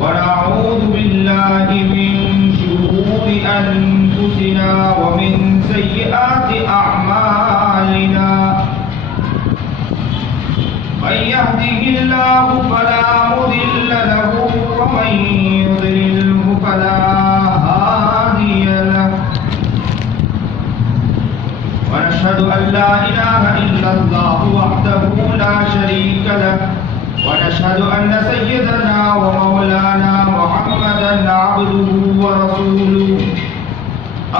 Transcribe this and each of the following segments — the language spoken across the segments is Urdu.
ونعوذ بالله من شرور أنفسنا ومن سيئات أعمالنا من يهده الله فلا مضل له ومن يضلله فلا هادي له ونشهد أن لا إله إلا الله وحده لا شريك له ونشهد أن سيدنا ومولانا محمدا عبده ورسوله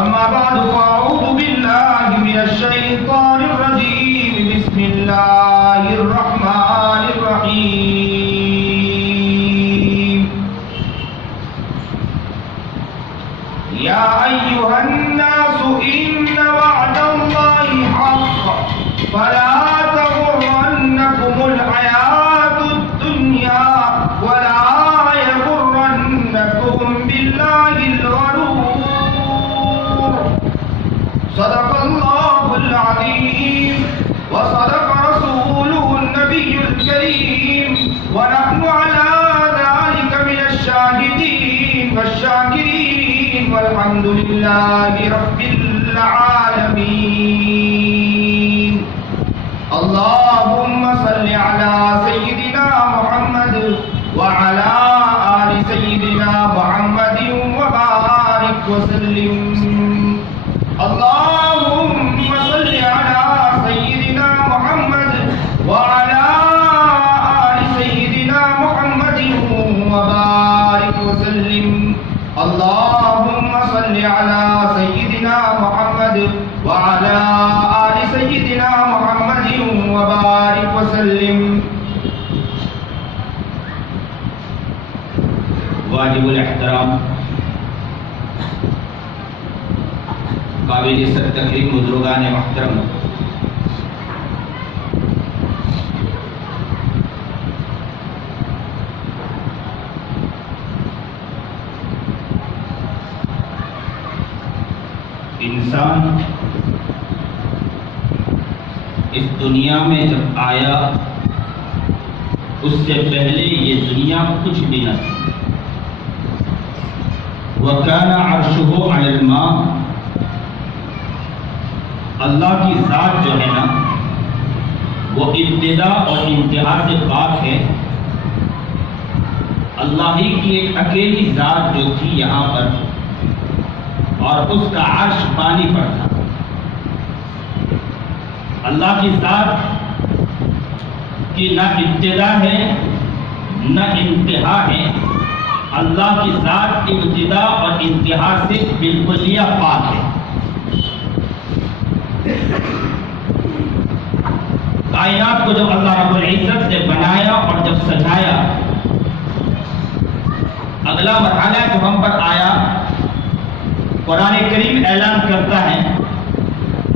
أما بعد فأعوذ بالله من الشيطان الرجيم بسم الله الرحمن الرحيم يا أيها الناس إن وعد الله حق فلا تغرنكم الحياة الدنيا ولا يغرنكم بالله الغرور صدق الله العظيم وصدق رسوله النبي الكريم ونحن على ذلك من الشاهدين والشاكرين والحمد لله رب العالمين اللهم صل على سيدنا محمد وعلى آل سيدنا محمد وبارك وسلم اللهم صل على سيدنا محمد وعلى آل سيدنا محمد وبارك وسلم اللهم صل على سيدنا محمد وعلى آل سيدنا محمد وبارك وسلم واجب الاحترام قابل عزت تکریم بزرگان محترم، انسان اس دنیا میں جب آیا اس سے پہلے یہ دنیا کچھ بھی نہ تھی۔ وَكَانَ عَرْشُهُ عَلَى الْمَاءِ، اللہ کی ذات جو ہے نا وہ ابتدا اور انتہا سے پاک ہے۔ اللہ ہی کی ایک اکیلی ذات جو تھی یہاں پر، اور اس کا عرش پانی پر تھا۔ اللہ کی ذات کی نہ ابتدا ہے نہ انتہا ہے، اللہ کی ذات ابتدا اور انتہا سے بالکلیہ پاک ہے۔ کائنات کو جب اللہ رب العزت نے بنایا اور جب سجایا، اگلا مرحلہ جو ہم پر آیا، قرآن کریم اعلان کرتا ہے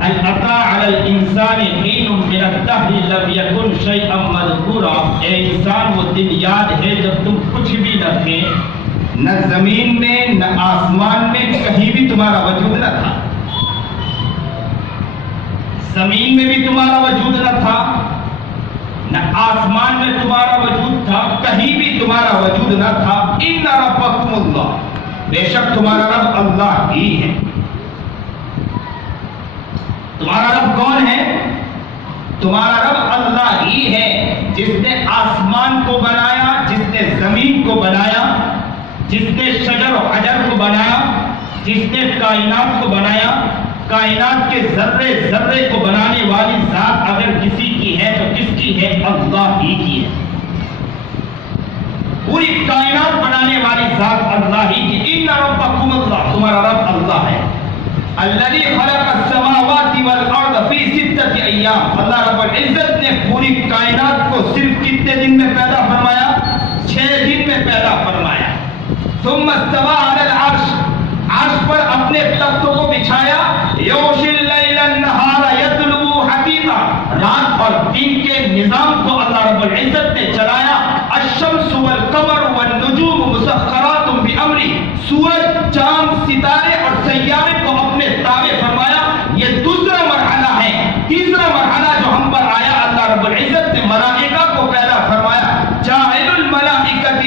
ان اتا علی الانسان حین من الدہر لم یکن شیئا مذکورا، اے انسان وہ دن یاد ہے جب تم کچھ بھی نہ تھے، نہ زمین میں نہ آسمان میں کہیں بھی تمہارا وجود نہ تھا۔ زمین میں بھی تمہارا وجود نہ تھا، نہ آسمان میں تمہارا وجود تھا، کہیں بھی تمہارا وجود نہ تھا۔ ان ربکم اللہ، بے شک تمہارا رب اللہ ہی ہے۔ تمہارا رب کون ہے؟ تمہارا رب اللہ ہی ہے، جس نے آسمان کو بنایا، جس نے زمین کو بنایا، جس نے شجر و حجر کو بنایا، جس نے کائنات کو بنایا۔ کائنات کے ذرے ذرے کو بنانے والی ذات اگر کسی کی ہے تو کس کی ہے؟ اللہ ہی کی ہے۔ پوری کائنات بنانے والی ذات اللہ ہی کی۔ ان ربکم اللہ، تمہارا رب اللہ ہے۔ الذی خلق السماوات والارض فی ستۃ ایام، اللہ رب العزت نے پوری کائنات کو صرف کتنے دن میں پیدا فرمایا؟ 6 دن میں پیدا فرمایا۔ ثم استوى علی العرش، عرش پر اپنے تختوں کو بچھایا۔ یغشی اللیل النہار یطلبہ حثیثا، رات اور دن کے نظام کو اللہ رب العزت نے چلایا۔ الشمس والقمر والنجوم مسخرات بامرہ، سورج، چاند، ستارے اور سیارے کو اپنے تابع فرمایا۔ یہ دوسرا مرحلہ ہے۔ تیسرا مرحلہ جو ہم پر آیا، اللہ رب العزت نے ملائکہ کو پیدا فرمایا۔ جاعل الملائکۃ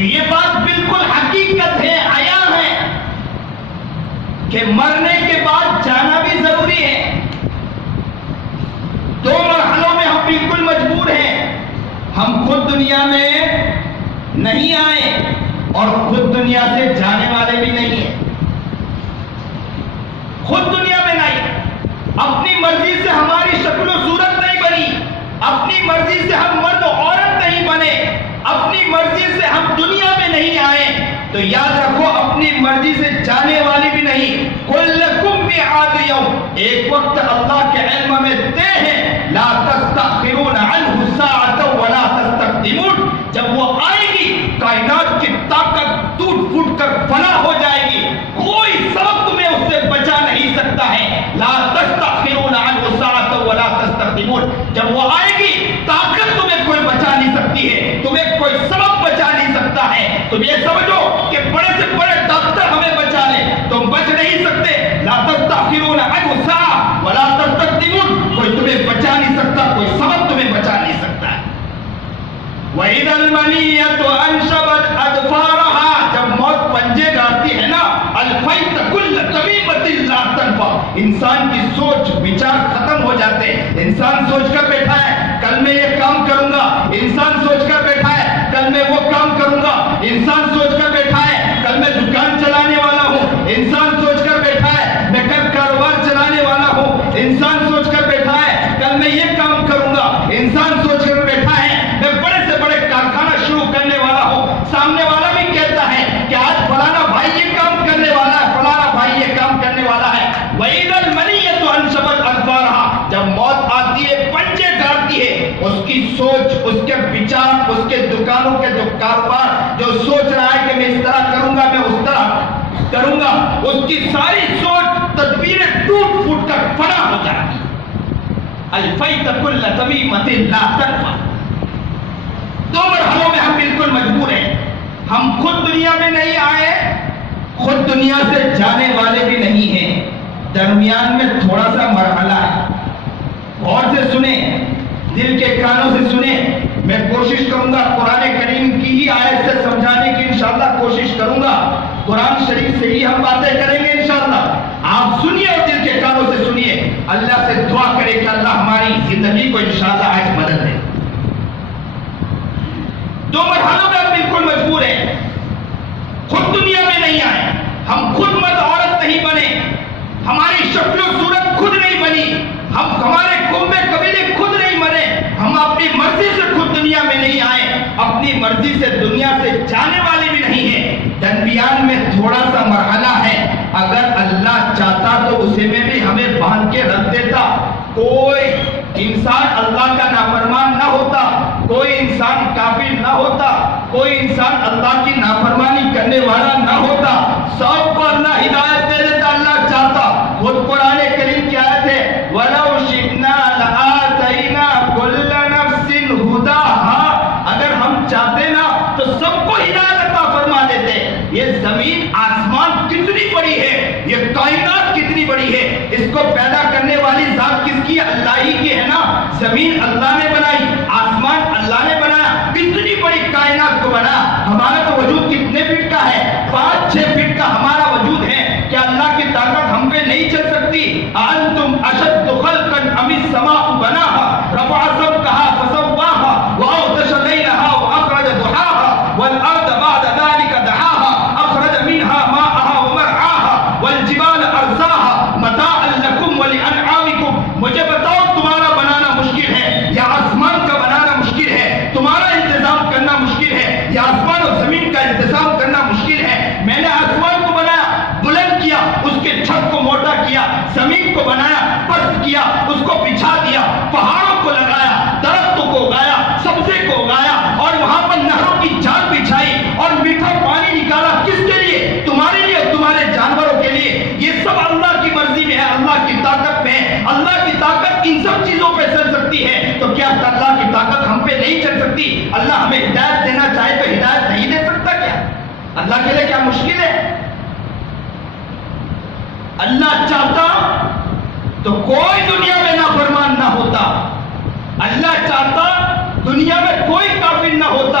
تو یہ بات بالکل حقیقت ہے، عیاں ہے کہ مرنے کے بعد جانا بھی ضروری ہے۔ دو مرحلوں میں ہم بالکل مجبور ہیں، ہم خود دنیا میں نہیں آئے اور خود دنیا سے جانے والے بھی نہیں ہیں۔ خود دنیا میں نہیں، اپنی مرضی سے ہماری شکل و صورت نہیں بنی، اپنی مرضی سے ہم مرد و عورت نہیں بنے، اپنی مرضی سے ہم دنیا میں نہیں آئے، تو یاد رکھو اپنی مرضی سے جانے والی بھی نہیں۔ کلکم میعاد یوم، ایک وقت اللہ کے علم میں طے ہے، لا تستأخرون عنہ ساعۃ ولا تستقدمون، جب وہ آئے گی کائنات کی طاقت ٹوٹ پھوٹ کر فنا ہو جائے گی، کوئی سبب تمہیں اس سے بچا نہیں سکتا ہے۔ لا تستأخرون عنہ ساعۃ ولا تستقدمون، جب وہ آئے گی طاقت تمہیں کوئی بچا نہیں سکتی ہے، تمہیں کوئی سبب بچا نہیں سکتا ہے۔ تم یہ سمجھو کہ بڑے سے بڑے ڈاکٹر ہمیں بچا لیں، تم بچ نہیں سکتے۔ لا تستأخرون عنہ ساعۃ ولا تستقدمون، کوئی تمہیں بچا نہیں سکتا، کوئی سبب تمہیں بچا نہیں سکتا ہے۔ وَإِذَا الْمَنِيَّةُ أَنْشَبَتْ أَظْفَارَهَا، جب موت پنجے گاڑتی ہے نا، الفیت کل تمیمۃ لا تنفع، انسان کی سوچ وچار ختم ہو جاتے ہیں۔ انسان سوچ کر بیٹھا ہے کل میں یہ کام کروں گا، انسان سوچ کر بیٹھا ہے کل میں وہ کام کروں گا، انسان سوچ کر بیٹھا ہے کل میں دکان چلانے والا ہوں، انسان سوچ کر بیٹھا ہے میں کل کاروبار چلانے والا ہوں، انسان سوچ کر بیٹھا ہے کل میں یہ کام کروں گا، انسان سوچ کر بیٹھا ہے میں بڑے سے بڑے کارخانہ شروع کرنے والا ہوں۔ سامنے والا بھی کہتا ہے کہ آج فلانا بھائی یہ کام کرنے والا ہے، فلانا بھائی یہ کام کرنے والا ہے۔ وَإِذَا الْمَنِيَّةُ أَنْشَبَتْ أَظْفَارَهَا، جب موت آتی ہے پنجے گاڑتی ہے، اس کی سوچ، اس کے وچار، اس کے دکانوں کے جو کاروبار جو سوچ رہا ہے کہ میں اس طرح کروں گا، میں اس طرح کروں گا، اس کی ساری سوچ تدبیریں ٹوٹ پھوٹ کر فنا ہو جاتی۔ الفیت کل تمیمۃ لا تنفع، دو مرحلوں میں ہم بالکل مجبور ہیں، ہم خود دنیا میں نہیں آئے، خود دنیا سے جانے والے بھی نہیں ہیں، درمیان میں تھوڑا سا مرحلہ ہے۔ غور سے سنیں، دل کے کانوں سے سنیں، میں کوشش کروں گا قرآن کریم کی ہی آیت سے سمجھانے کی انشاءاللہ کوشش کروں گا، قرآن شریف سے ہی ہم باتیں کریں گے انشاءاللہ۔ آپ سنیے اور دل کے کانوں سے سنیے، اللہ سے دعا کرے کہ اللہ ہماری زندگی کو انشاءاللہ آج مدد دے۔ دو مرحلوں میں ہم بالکل مجبور ہیں، خود دنیا میں نہیں آئے، ہم خود مرد عورت نہیں بنے، ہماری شکل و صورت خود نہیں بنی، ہمارے قوم قبیلے خود نہیں بنے، ہم اپنی مرضی سے خود دنیا میں نہیں آئے، اپنی مرضی سے دنیا سے جانے والے بھی نہیں ہیں۔ درمیان میں تھوڑا سا مرحلہ ہے، اگر اللہ چاہتا تو اسے میں بھی ہمیں باندھ کے رکھ دیتا، کوئی انسان اللہ کا نافرمان نہ ہوتا، کوئی انسان کافر نہ ہوتا، کوئی انسان اللہ کی نافرمانی کرنے والا نہ ہوتا، سب کو اللہ ہدایت دے دیتا اللہ چاہتا۔ خود قرآن کریم کی آیت ہے وَلَوْ شِئْنَا لَآتَيْنَا كُلَّ نَفْسٍ هُدَاهَا، اگر ہم چاہتے نا تو سب کو ہدایت عطا فرما دیتے۔ یہ زمین آسمان کتنی بڑی ہے، یہ کائنات کتنی بڑی ہے، اس کو پیدا کرنے والی ذات کس کی؟ اللہ ہی کی ہے نا۔ زمین اللہ نے بنائی، آسمان اللہ نے بنایا، کتنی بڑی کائنات کو بنا۔ ہمارا تو وجود کتنے فٹ کا ہے؟ 5-6 فٹ کا ہمارا وجود ہے۔ کیا اللہ کی طاقت ہم پہ نہیں چل سکتی؟ أَأَنْتُمْ أَشَدُّ خَلْقًا أَمِ السَّمَاءُ بَنَاهَا رَفَعَ سَمْكَهَا فَسَوَّاهَا وَأَغْطَشَ لَيْلَهَا وَأَخْرَجَ ضُحَاهَا وَالْأَرْضَ بَعْدَ ذَلِكَ دَحَاهَا أَخْرَجَ مِنْهَا مَاءَهَا وَمَرْعَاهَا وَالْجِبَالَ أَرْسَاهَا مَتَاعًا لَكُمْ وَلِأَنْعَامِكُمْ۔ مجھے بتاؤ تمہارا بنانا مشکل ہے یا آسمان کا بنانا مشکل ہے؟ تمہارا انتظام کرنا مشکل ہے یا آسمان اور زمین کا انتظام کرنا مشکل ہے؟ میں نے آسمان کو بنایا، بلند کیا، اس کے چھت کو موٹا کیا، زمین کو بنایا، پست کیا، اس کو بچھا دیا، پہاڑوں کو لگایا، درختوں کو اگایا، سبزے کو اگایا اور وہاں پر نہروں کی جال بچھائی اور میٹھا پانی نکالا۔ کس کے لیے؟ تمہارے لیے اور تمہارے جانوروں کے لیے۔ یہ سب اللہ کی مرضی میں ہے، اللہ کی طاقت میں ہے۔ اللہ کی طاقت ان سب چیزوں پہ چل سکتی ہے، تو کیا اللہ کی طاقت ہم پہ نہیں چل سکتی؟ اللہ ہمیں ہدایت دینا چاہے تو ہدایت نہیں دے سکتا کیا؟ اللہ کے لیے کیا مشکل ہے؟ اللہ چاہتا تو کوئی دنیا میں نافرمان نہ ہوتا، اللہ چاہتا دنیا میں کوئی کافر نہ ہوتا،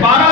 12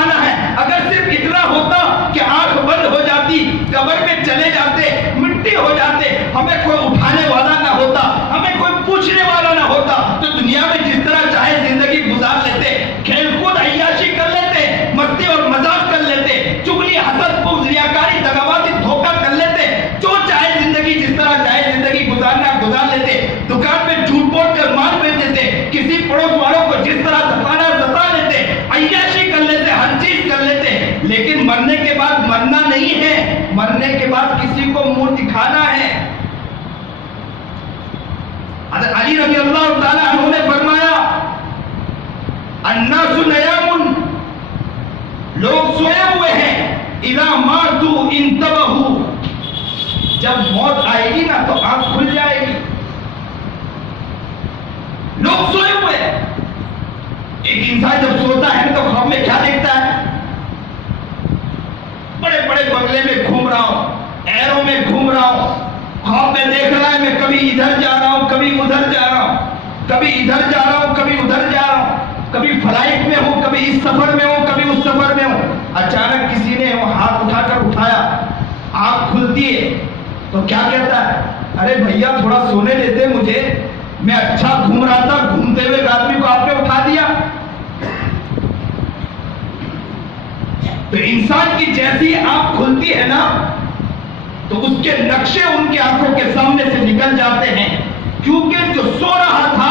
اٹھانا ہے. اگر صرف اتنا ہوتا کہ آنکھ بند ہو جاتی, قبر میں چلے جاتے, مٹی ہو جاتے, ہمیں کوئی اٹھانے والا نہ ہوتا, ہمیں کوئی پوچھنے والا نہ ہوتا, تو دنیا میں جس طرح چاہے زندگی گزار لیتے, کھیل کود عیاشی کر لیتے, مستی اور مذاق کر لیتے, چغلی حسد بغض ریاکاری دغابازی دھوکہ کر لیتے, جو چاہے زندگی جس طرح چاہے زندگی گزارنا گزار لیتے, دکان میں جھوٹ بول کر مال بیچ دیتے, کسی پڑوس والوں کو جس طرح ستانا ستا لیتے, عیاشی کر لیتے, ہر چیز کر لیتے. لیکن مرنے کے بعد مرنا نہیں ہے, مرنے کے بعد کسی کو منہ دکھانا ہے. حضرت علی رضی اللہ تعالی عنہ نے فرمایا الناس نیام, لوگ سوئے ہوئے ہیں, اذا ماتوا انتبہوا, جب موت آئے گی نا تو آنکھ کھل جائے گی. لوگ سوئے ہوئے ہیں. ایک انسان جب سوتا ہے تو خواب میں کیا دیکھتا ہے؟ بڑے بڑے بنگلے میں گھوم رہا ہوں, ایروں میں گھوم رہا ہوں, خواب میں دیکھ رہا ہے میں کبھی ادھر جا رہا ہوں, کبھی ادھر جا رہا ہوں, کبھی ادھر جا رہا ہوں, کبھی ادھر جا رہا ہوں, کبھی فلائٹ میں ہوں, کبھی اس سفر میں ہوں, کبھی اس سفر میں ہوں. اچانک کسی نے وہ ہاتھ اٹھا کر اٹھایا, آنکھ کھلتی ہے تو کیا کہتا ہے؟ ارے بھیا تھوڑا سونے دیتے مجھے, میں اچھا گھوم رہا تھا, گھومتے ہوئے آدمی کو آپ نے اٹھا دیا. تو انسان کی جیسی آنکھ کھلتی ہے نا تو اس کے نقشے ان کی آنکھوں کے سامنے سے نکل جاتے ہیں, کیونکہ جو سو رہا تھا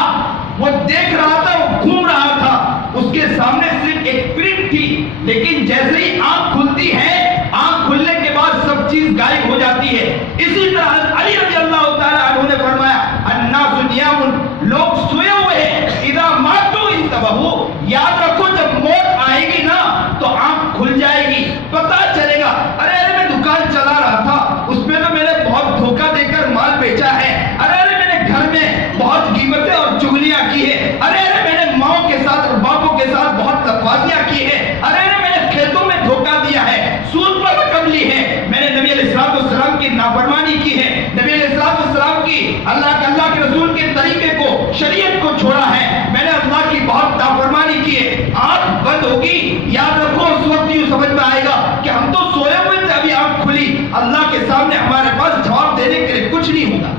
وہ دیکھ رہا تھا, وہ گھوم رہا تھا, اس کے سامنے صرف ایک پرنٹ تھی. لیکن جیسے ہی آنکھ کھلتی ہے, آنکھ کھلنے کے بعد سب چیز غائب ہو جاتی ہے. اسی طرح علی رضی اللہ تعالی عنہ نے فرمایا الناس نیام, لوگ سوئے ہوئے ہیں, اذا ماتوا انتبہوا, یاد رکھو جب موت آئے گی نا تو آنکھ کھل جائے گی, پتہ چلے گا ارے میں دکان چلا رہا تھا, اس میں تو میں نے بہت دھوکہ دے کر مال بیچا ہے, ارے میں نے گھر میں بہت قیمتیں اور چغلیاں کی ہے, ارے میں نے ماؤں کے ساتھ اور باپوں کے ساتھ بہت تقاضیاں کی ہے, ارے میں نے کھیتوں میں دھوکہ دیا ہے, سود پر رقم لی ہے, میں نے نبی علیہ السلام کی نافرمانی کی ہے, نبی علیہ السلام کی اللہ کے رسول کے طریقے کو شریعت کو چھوڑا ہے, میں نے اللہ کی بہت نافرمانی کی ہے. آنکھ بند ہوگی, یاد رکھو اس وقت یوں سمجھ میں آئے گا کہ ہم تو سوئے ہوئے تھے, ابھی آنکھ کھلی, اللہ کے سامنے ہمارے پاس جواب دینے کے لیے کچھ نہیں ہوگا.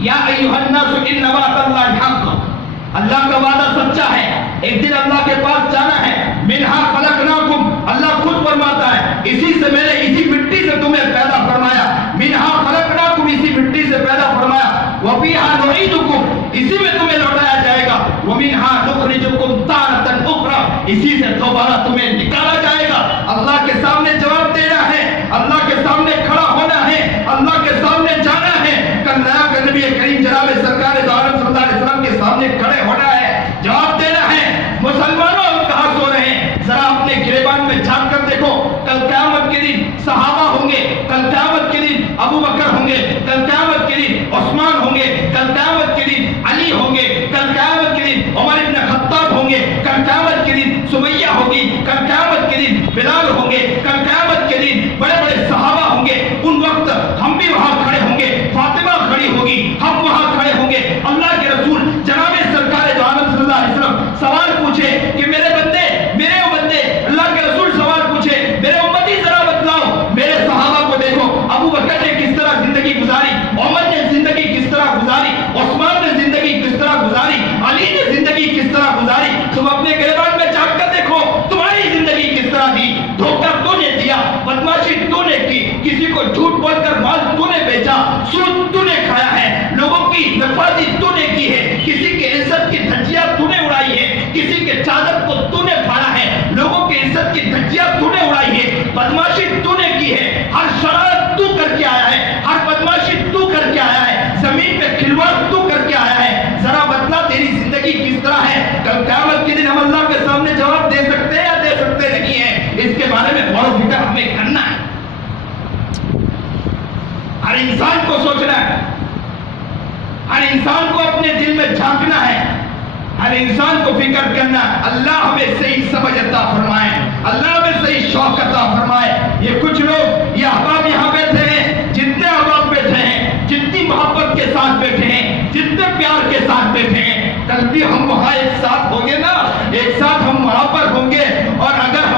یا ایھا الناس ان وعد اللہ حق, اللہ کا وعدہ سچا ہے, ایک دن اللہ کے پاس جانا ہے. منہا خلقناکم, اللہ خود فرماتا ہے اسی سے میں نے اسی مٹی سے تمہیں پیدا فرمایا, منہا خلقناکم, اسی مٹی سے پیدا فرمایا, وفیہا نعیدکم, اسی میں تمہیں لوٹایا جائے گا, ومنہا نخرجکم تارۃ اخری, اسی سے دوبارہ تمہیں نکالا جائے گا. اللہ کے سامنے جواب دینا ہے, اللہ کے سامنے کھڑا ہونا ہے, اللہ کے سامنے جانا ہے. کل نیا کہ نبی کریم جناب سرکار دو عالم صلی اللہ علیہ وسلم کے سامنے کھڑے ہونا ہے, جواب دینا ہے. مسلمانوں ہم کہاں سو رہے ہیں؟ ذرا اپنے گریبان میں جھانک کر دیکھو. کل قیامت کے دن صحابہ ہوں گے, کل قیامت کے دن ابو بکر ہوں گے, کل قیامت کے دن عثمان ہوں گے, کل قیامت کے دن علی ہوں گے, کل قیامت کے دن عمر ابن خطاب ہوں گے, کل قیامت کے دن سمیہ ہوگی, کل قیامت کے دن بلال ہوں گے, کل قیامت کے دن بڑے بڑے صحابہ ہوں گے. ان وقت ہم بھی وہاں کھڑے ہوں گے, فاطمہ کھڑی ہوگی, ہم وہاں کھڑے ہوں گے. اللہ کے رسول جناب سرکار دو عالم صلی اللہ علیہ وسلم سوال پوچھے کہ میرے بندے, میرے بندے, اللہ کے رسول سوال پوچھے میرے امتی ذرا بتلاؤ, میرے صحابہ کو دیکھو, ابو بکر نے کس طرح زندگی گزاری, عمر نے زندگی کس طرح گزاری, عثمان نے زندگی کس طرح گزاری, علی نے زندگی کس طرح گزاری. تم اپنے گریبان میں جھانک کر دیکھو تمہاری زندگی کس طرح تھی. دھوکہ تو نے دیا, بدماشی تو نے کی, کسی کو جھوٹ بول کر مال تو نے بیچا, سود تو نے کھایا ہے, لوگوں کی نفاذی تو نے کی ہے, کسی کے عزت کی دھجیاں تو نے اڑائی ہے, کسی کے چادر کو تو نے پھاڑا ہے, لوگوں کی عزت کی دھجیاں تو نے اڑائی ہے, بدماشی تو نے کی ہے, ہر شرارت تو کر کے آیا ہے, ہر بدماشی تو کر کے آیا ہے, زمین پہ کھلواڑ تو کر کے آیا ہے. ذرا بتلا تیری زندگی کس طرح ہے. کل قیامت کے دن ہم اللہ کے سامنے جواب دے سکتے ہیں یا دے سکتے نہیں ہیں, اس کے بارے میں غور و فکر ہمیں کرنا ہے. ہر انسان کو سوچنا ہے, ہر انسان کو اپنے دل میں جھانکنا ہے, ہر انسان کو فکر کرنا. اللہ ہمیں صحیح سمجھ عطا فرمائے, اللہ ہمیں صحیح شوق عطا فرمائے. یہ کچھ لوگ, یہ احباب یہاں بیٹھے ہیں, جتنے احباب بیٹھے ہیں, جتنی محبت کے ساتھ بیٹھے ہیں, جتنے پیار کے ساتھ بیٹھے ہیں, کل بھی ہم وہاں ایک ساتھ ہوں گے نا, ایک ساتھ ہم وہاں پر ہوں گے. اور اگر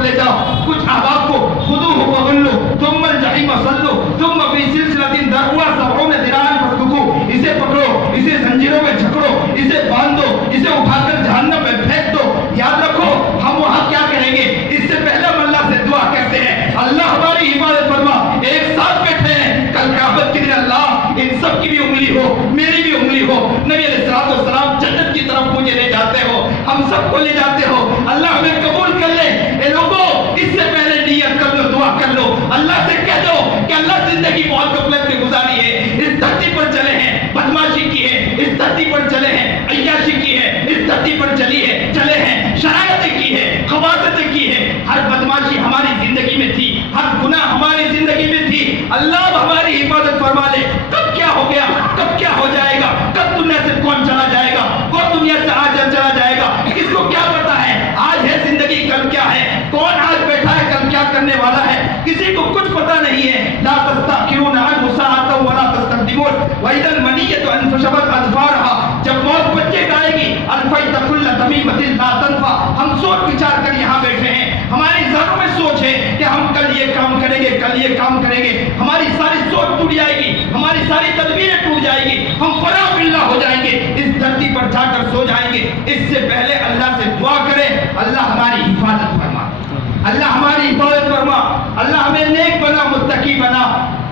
طرف لے جاؤ. کچھ احباب کو خذوہ فغلو ثم الجحیم صلو ثم فی سلسلۃ ذرعها 70 ذراعا فاسلکوہ. اسے پکڑو, اسے زنجیروں میں جکڑو, اسے باندھ دو, اسے اٹھا کر جہنم میں پھینک دو. یاد رکھو ہم وہاں کیا کریں گے؟ اس سے پہلے ہم اللہ سے دعا کرتے ہیں اللہ ہماری حفاظت فرما. ایک ساتھ بیٹھے ہیں کل قیامت کے دن اللہ ان سب کی بھی انگلی ہو, میری بھی انگلی ہو. نبی علیہ السلام جنت کی طرف مجھے لے جاتے ہو, ہم سب کو لے جاتے ہو. اللہ ہمیں قبول کر لے. اے لوگوں اس سے پہلے نیت کر لو, دعا کر لو, اللہ سے کہہ دو کہ اللہ زندگی بہت غفلت میں گزاری ہے, اس دھرتی پر چلے ہیں, بدماشی کی ہے, اس دھرتی پر چلے ہیں, عیاشی کی ہے, اس دھرتی پر چلے ہیں, شرارتیں کی ہے, خباثتیں کی ہے. ہر بدماشی ہماری زندگی میں تھی, ہر گناہ ہماری زندگی میں تھی. اللہ ہماری حفاظت فرما لے. کب کیا ہو گیا, کب کیا ہو جائے گا, کب دنیا سے کون چلا جائے گا, کون دنیا سے آج چلا جائے گا, کس کو کیا پتا ہے. آج ہے زندگی, کل کیا ہے, کون آج بیٹھا ہے, کل کیا کرنے والا ہے, کسی کو کچھ پتا نہیں ہے. لا تستأخرون عنه ساعة ولا تستقدمون وإذا المنية انفشبت أظفارها. جب موت بچے کا آئے گی الفیت کل تمیمۃ لا تنفع. ہم سوچ بچار کر یہاں بیٹھے ہیں, ہماری ذہنوں میں سوچ ہے کہ ہم کل یہ کام کریں گے, کل یہ کام کریں گے. ہماری ساری سوچ ٹوٹ جائے گی, ہماری ساری تدبیریں ٹوٹ جائیں گی, ہم فنا باللہ ہو جائیں گے, اس دھرتی پر جا کر سو جائیں گے. اس سے پہلے اللہ سے دعا کریں اللہ ہماری حفاظت فرما, اللہ ہماری حفاظت فرما, اللہ ہمیں نیک بنا, متقی بنا.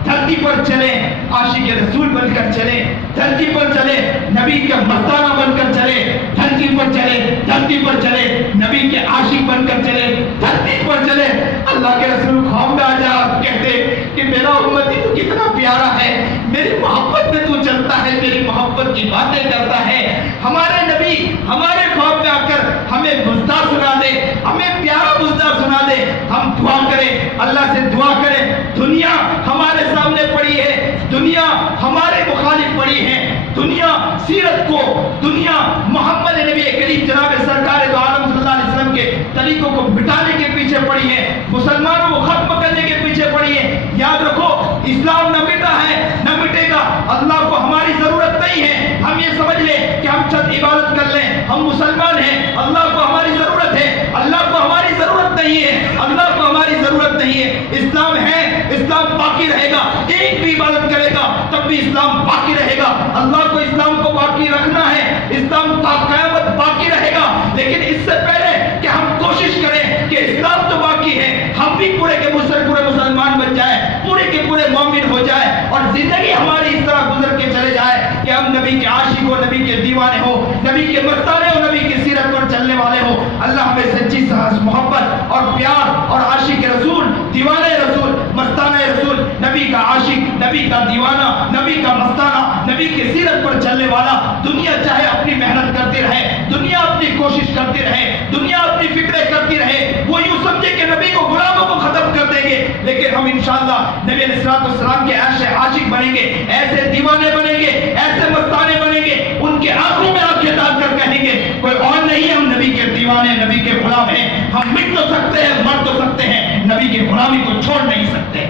دھرتی پر چلیں عاشق رسول بن کر چلیں, دھرتی پر چلے نبی کے مستانہ بن کر چلے, دھرتی پر چلے, دھرتی پر چلے نبی کے عاشق بن کر چلے, دھرتی پر چلے. اللہ کے رسول خواب میں آ جا کہتے کہ میرا امتی تو کتنا پیارا ہے, میری محبت میں تو چلتا ہے, میری محبت کی باتیں کرتا ہے. ہمارے نبی ہمارے خواب میں آ کر ہمیں مزدہ سنا دے, ہمیں پیارا مزدہ سنا دے. ہم دعا کریں, اللہ سے دعا کریں. دنیا ہمارے سامنے پڑی ہے, دنیا ہمارے مخالف پڑی ہے, دنیا سیرت کو, دنیا محمد نبی کریم جناب سرکار دو عالم صلی اللہ علیہ وسلم کے طریقوں کو مٹانے کے پیچھے پڑی ہے, مسلمانوں کو ختم کرنے کے پیچھے پڑی ہے. یاد رکھو اسلام نہ مٹا ہے, نہ مٹے گا. اللہ کو ہماری ضرورت نہیں ہے. ہم یہ سمجھ لیں کہ ہم چند عبادت کر لیں, ہم مسلمان ہیں, اللہ کو ہماری ضرورت ہے. اللہ کو ہماری ضرورت نہیں ہے, اللہ کو ہماری ضرورت نہیں ہے. اسلام ہے, اسلام باقی رہے گا. ایک بھی عبادت کرے گا تب بھی اسلام باقی رہے گا. اللہ کو اسلام کو باقی رکھنا ہے, اسلام تا قیامت باقی رہے گا. لیکن اس سے پہلے کہ ہم کوشش کریں کہ اسلام تو باقی ہے, ہم بھی پورے کے پورے مسلمان بن جائیں, پورے کے پورے مومن ہو جائے, اور زندگی ہماری اس طرح گزر کے چلے جائے کہ ہم نبی کے عاشق ہو, نبی کے دیوانے ہو, نبی کے مستانے ہو, نبی کی سیرت پر چلنے والے ہو. اللہ ہمیں سچی محبت اور پیار اور عاشق رسول, دیوانے رسول, مستانہ رسول, نبی کا عاشق, نبی کا دیوانہ, نبی کا مستانہ, نبی کی سیرت پر چلنے والا. دنیا چاہے اپنی محنت کرتی رہے, دنیا اپنی کوشش کرتی رہے, دنیا اپنی فکریں کرتی رہے, وہ یوں سمجھے کہ نبی کو غلاموں کو ختم کر دیں گے, لیکن ہم انشاءاللہ نبی علیہ السلام کے ایسے عاشق بنیں گے, ایسے دیوانے بنیں گے, ایسے مستانے بنیں گے, ان کے آنکھوں میں آنکھیں ڈال کر کہیں گے کوئی اور نہیں ہے, ہم نبی کے دیوانے, نبی کے غلام ہیں. ہم مٹ تو سکتے ہیں, مر تو سکتے ہیں, نبی کی غلامی کو چھوڑ نہیں سکتے.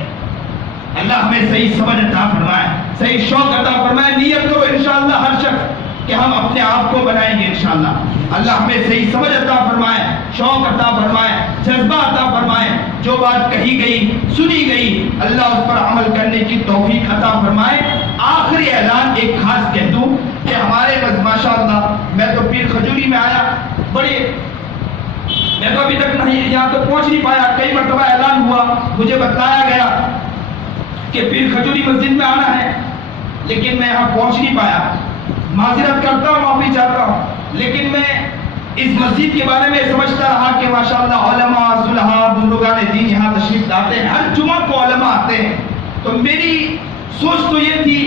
اللہ ہمیں صحیح سمجھ عطا فرمائے, صحیح شوق عطا فرمائے. نیت کرو انشاءاللہ ہر شخص کہ ہم اپنے آپ کو بنائیں گے انشاءاللہ. اللہ ہمیں صحیح سمجھ عطا فرمائے, شوق عطا فرمائے, جذبہ عطا فرمائے. جو بات کہی گئی, سنی گئی, اللہ اس پر عمل کرنے کی توفیق عطا فرمائے. آخری اعلان ایک خاص کہہ دوں کہ ہمارے ماشاءاللہ, میں تو پیر کھجوری میں آیا, بڑے میں تو ابھی تک نہیں یہاں تو پہنچ نہیں پایا. کئی مرتبہ اعلان ہوا, مجھے بتایا گیا کہ پیر کھجوری مسجد میں آنا ہے, لیکن میں یہاں پہنچ نہیں پایا. معذرت کرتا ہوں, معافی چاہتا ہوں, لیکن میں اس مسجد کے بارے میں سمجھتا رہا کہ ماشاءاللہ علماء, صلحاء, بزرگان دین یہاں تشریف لاتے ہیں, ہر جمعہ کو علماء آتے ہیں. تو میری سوچ تو یہ تھی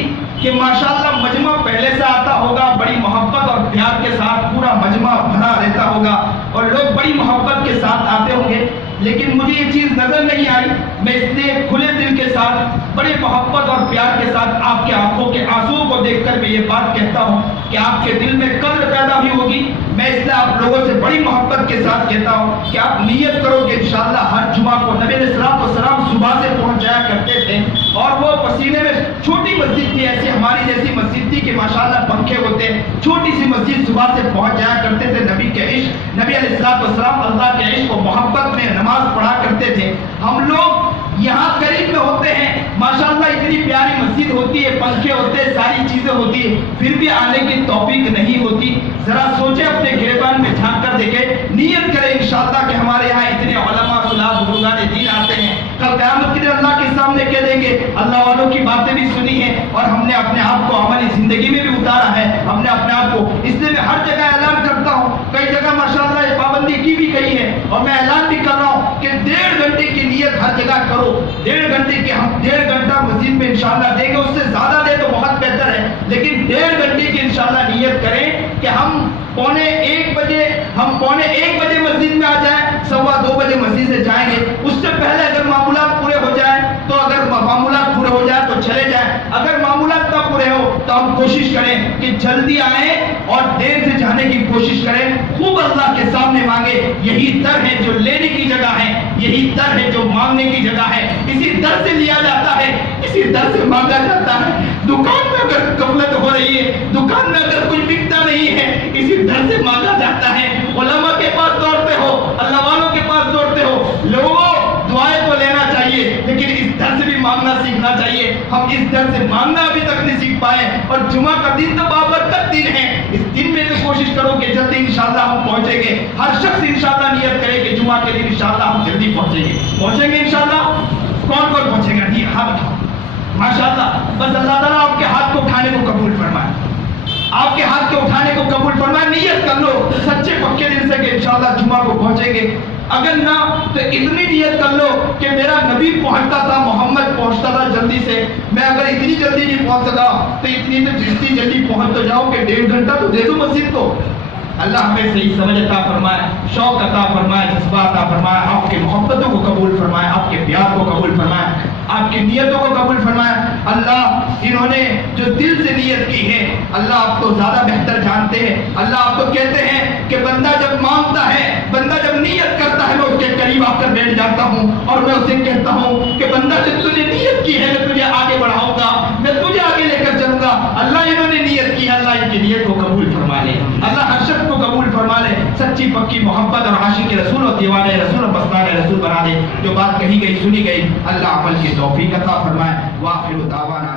کہ ماشاءاللہ مجمع پہلے سے آتا ہوگا, بڑی محبت اور پیار کے ساتھ پورا مجمع بھرا رہتا ہوگا, اور لوگ بڑی محبت کے ساتھ آتے ہوں گے. لیکن مجھے یہ چیز نظر نہیں آئی. میں اس لیے کھلے دل کے ساتھ, بڑی محبت اور پیار کے ساتھ آپ کے آنکھوں کے آنسو کو دیکھ کر میں یہ بات کہتا ہوں کہ آپ کے دل میں قدر پیدا ہوئی ہوگی. میں اس میں آپ لوگوں سے بڑی محبت کے ساتھ کہتا ہوں کہ آپ نیت کرو کہ انشاءاللہ ہر جمعہ کو نبی علیہ السلام صبح سے پہنچ جایا کرتے تھے، اور وہ پسینے میں چھوٹی مسجد تھی، ایسی ہماری جیسی مسجد تھی کہ ماشاءاللہ پنکھے ہوتے، چھوٹی سی مسجد صبح سے پہنچ جایا کرتے تھے، نبی کے عشق، نبی علیہ السلام اللہ کے عشق و محبت میں نماز پڑھا کرتے تھے۔ ہم لوگ یہاں قریب میں ہوتے ہیں، ماشاءاللہ اتنی پیاری مسجد ہوتی ہے، پنکھے ہوتے ہیں، ساری چیزیں ہوتی ہیں، پھر بھی آنے کی توفیق نہیں ہوتی۔ ذرا سوچیں، اپنے گریبان میں جھانک کر دیکھیں، نیت کریں انشاءاللہ کہ ہمارے یہاں اتنے علماء خلاف بزرگان دین آتے ہیں، کل قیامت کے دن اللہ کے سامنے کہہ دیں گے اللہ والوں کی باتیں بھی سنی ہیں اور ہم نے اپنے آپ کو عملی زندگی میں بھی اتارا ہے، ہم نے اپنے آپ کو، اس لیے میں ہر جگہ اعلان کرتا ہوں، کئی جگہ ماشاءاللہ یہ پابندی کی بھی گئی ہے، اور میں اعلان بھی کر رہا ہوں کہ 1.5 گھنٹے کی نیت ہر جگہ کرو۔ 1.5 گھنٹے کی ہم 1.5 گھنٹہ مسجد میں انشاءاللہ دیں گے، اس سے زیادہ دے تو بہت بہتر ہے، لیکن 1.5 گھنٹے کی انشاءاللہ نیت کریں کہ ہم پونے 1 بجے مسجد میں آ جائیں، 2:15 بجے مسجد سے جائیں گے، اس سے پہلے اگر معمولات پورے ہو جائیں تو، اگر معمولات پورے ہو جائیں تو چلے جائیں، اگر معمولات نہ پورے ہو تو ہم کوشش کریں کہ جلدی آئیں اور دیر سے جانے کی کوشش کریں، خوب اللہ کے سامنے مانگے، یہی در ہے جو لینے کی جگہ ہے، یہی در ہے جو مانگنے کی جگہ ہے، اسی در سے لیا جاتا ہے، اسی در سے مانگا جاتا ہے۔ دکان میں اگر غفلت ہو رہی ہے، دکان میں اگر کچھ بکتا نہیں ہے، اسی در سے مانگا جاتا ہے۔ علماء کے پاس دوڑتے ہو، اللہ والوں کے پاس دوڑتے ہو، لوگوں دعائیں تو لینا چاہیے لیکن اس در سے بھی مانگنا سیکھنا چاہیے۔ ہم اس در سے مانگنا ابھی تک نہیں سیکھ پائے، اور جمعہ کا دن تو بابرکت دن ہے، اس دن میں تو کوشش کرو کہ جلدی انشاءاللہ ہم پہنچیں گے۔ ہر شخص انشاءاللہ نیت کرے کہ جمعہ کے دن انشاءاللہ ہم جلدی پہنچیں گے انشاءاللہ۔ کون کون پہنچے گا؟ جی ہاتھ اٹھاؤ ماشاءاللہ۔ بس اللہ تعالیٰ آپ کے ہاتھ کو اٹھانے کو قبول فرمائے، آپ کے ہاتھ کے اٹھانے کو قبول فرمائے۔ نیت کر لو سچے پکے دل سے کہ انشاءاللہ جمعہ کو پہنچیں گے، اگر نہ تو اتنی نیت کر لو کہ میرا نبی پہنچتا تھا، محمد پہنچتا تھا جلدی سے، میں اگر اتنی جلدی نہیں پہنچ سکا تو اتنی تو جتنی جلدی پہنچ تو جاؤ کہ 1.5 گھنٹہ تو دے دو مسجد کو۔ اللہ ہمیں صحیح سمجھ عطا فرمائے، شوق عطا فرمائے، جذبہ عطا فرمائے، آپ کی محبتوں کو قبول فرمائے، آپ کے پیار کو قبول فرمائے، آپ کی نیتوں کو قبول فرمائے۔ اللہ انہوں نے جو دل سے نیت کی ہے، اللہ آپ کو زیادہ بہتر جانتے ہیں۔ اللہ آپ کو کہتے ہیں کہ بندہ جب مانگتا ہے، بندہ جب نیت کرتا ہے، میں اس کے قریب آ کر بیٹھ جاتا ہوں اور میں اسے کہتا ہوں کہ بندہ جب تجھے نیت کی ہے میں تجھے آگے بڑھاؤں گا، میں تجھے آگے لے کر چلوں گا۔ اللہ انہوں نے نیت کی ہے، اللہ ان کی نیت کو قبول فرما لے، اللہ ہر شخص کو قبول فرما لے، سچی پکی محبت اور عاشق رسول اور دیوانے رسول اور مستان رسول بنا دے۔ جو بات کہی گئی سنی گئی، اللہ عمل کی توفیق عطا فرمائے۔ وآخر دعوانا